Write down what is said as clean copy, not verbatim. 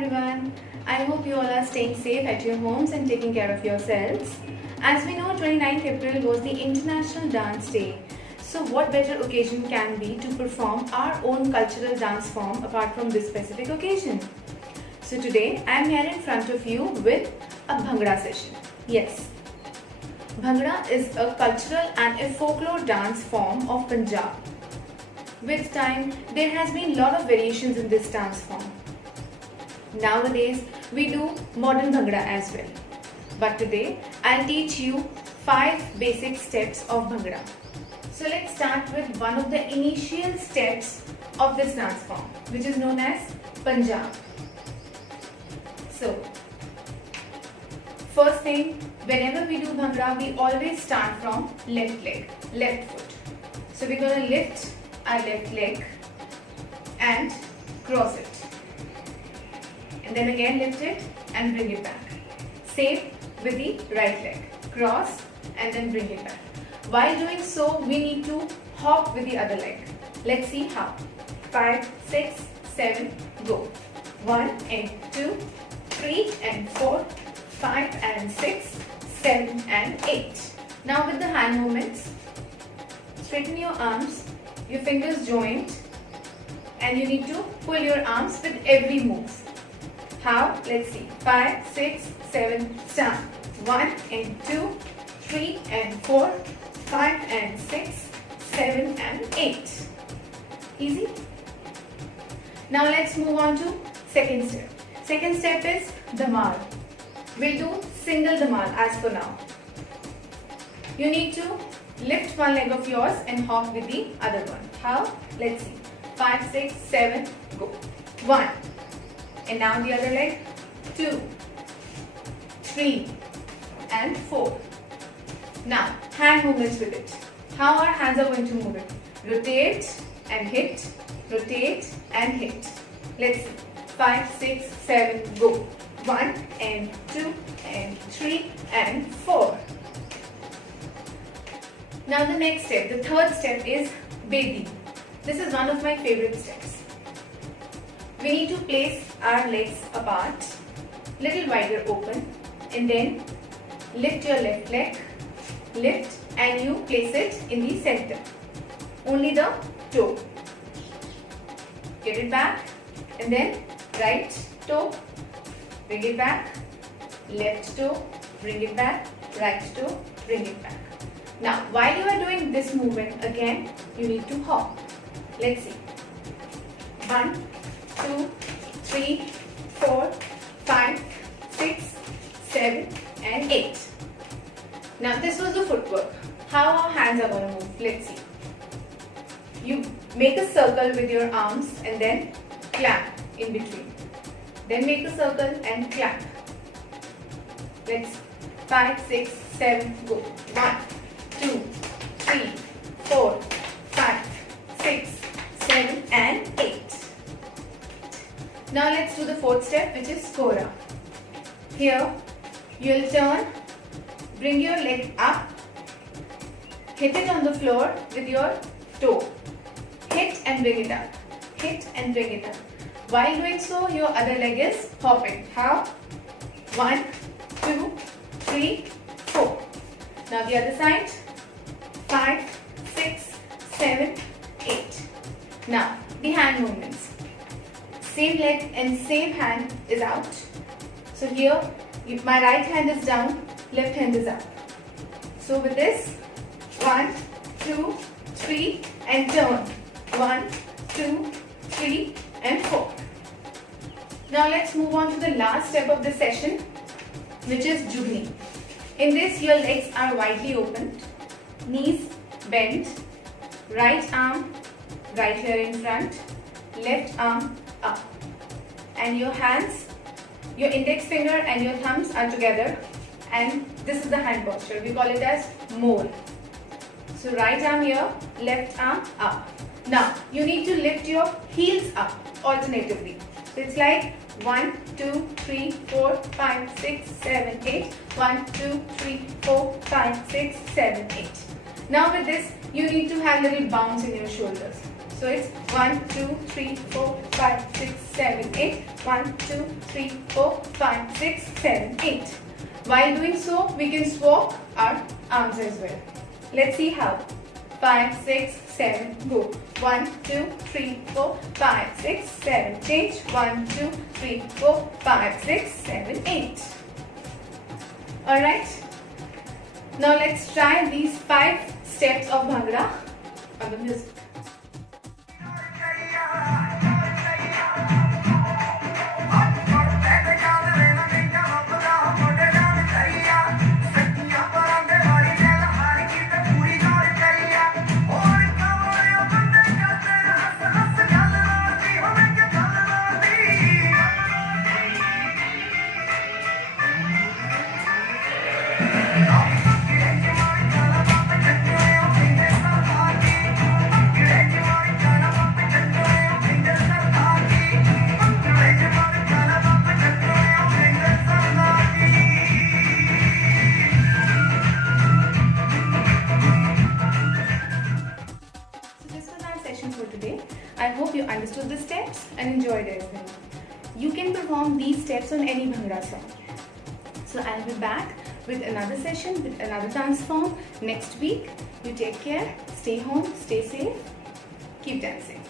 everyone. I hope you all are staying safe at your homes and taking care of yourselves. As we know, 29th April was the International Dance Day. So what better occasion can be to perform our own cultural dance form apart from this specific occasion? So today I am here in front of you with a Bhangra session. Yes, Bhangra is a cultural and a folklore dance form of Punjab. With time, there has been a lot of variations in this dance form. Nowadays, we do modern Bhangra as well. But today, I'll teach you 5 basic steps of Bhangra. So let's start with one of the initial steps of this dance form, which is known as Punjab. So, first thing, whenever we do Bhangra, we always start from left leg, left foot. So we're going to lift our left leg and cross it. And then again lift it and bring it back. Same with the right leg. Cross and then bring it back. While doing so, we need to hop with the other leg. Let's see how. 5, 6, 7, go. 1 and 2, 3 and 4, 5 and 6, 7 and 8. Now with the hand movements, straighten your arms, your fingers joined, and you need to pull your arms with every move. How? Let's see. 5, 6, 7, start. 1 and 2, 3 and 4, 5 and 6, 7 and 8. Easy? Now let's move on to second step. Second step is Dhamal. We'll do single Dhamal as for now. You need to lift one leg of yours and hop with the other one. How? Let's see. 5, 6, 7, go. 1. And now the other leg. 2, 3 and 4. Now hand movements with it. How our hands are going to move it? Rotate and hit. Rotate and hit. Let's see. 5, 6, 7, go. 1 and 2 and 3 and 4. Now the next step, the third step is Bedi. This is one of my favorite steps. We need to place our legs apart, little wider open, and then lift your left leg, lift, and you place it in the center. Only the toe. Get it back, and then right toe, bring it back, left toe, bring it back, right toe, bring it back. Now, while you are doing this movement, again, you need to hop. Let's see. 1, 2, 3, 4, 5, 6, 7, and 8. Now, this was the footwork. How our hands are going to move? Let's see. You make a circle with your arms and then clap in between. Then make a circle and clap. Let's see. 5, 6, 7, go. 1, 2, 3, 4, 5, 6, 7 and 8. Now let's do the fourth step, which is Kora. Here you'll turn, bring your leg up, hit it on the floor with your toe. Hit and bring it up. Hit and bring it up. While doing so, your other leg is hopping. How? 1, 2, 3, 4. Now the other side. 5, 6, 7, 8. Now the hand movements. Same leg and same hand is out. So here, if my right hand is down, left hand is up. So with this, 1, 2, 3 and turn. 1, 2, 3 and 4. Now let's move on to the last step of the session, which is Jugni. In this, your legs are widely opened, knees bent, right arm right here in front, left arm up, and your hands, your index finger and your thumbs are together, and this is the hand posture. We call it as mole. So right arm here, left arm up. Now you need to lift your heels up alternatively. So it's like 1, 2, 3, 4, 5, 6, 7, 8. 1, 2, 3, 4, 5, 6, 7, 8. Now with this, you need to have little bounce in your shoulders. So it's 1, 2, 3, 4, 5, 6, 7, 8. 1, 2, 3, 4, 5, 6, 7, 8. While doing so, we can swap our arms as well. Let's see how. 5, 6, 7, go. 1, 2, 3, 4, 5, 6, 7, change. 1, 2, 3, 4, 5, 6, 7, 8. Alright. Now let's try these 5 steps of Bhangra on the music. For today, I hope you understood the steps and enjoyed it as well. You can perform these steps on any Bhangra song. So I'll be back with another session with another dance form next week. You take care, stay home, stay safe, keep dancing.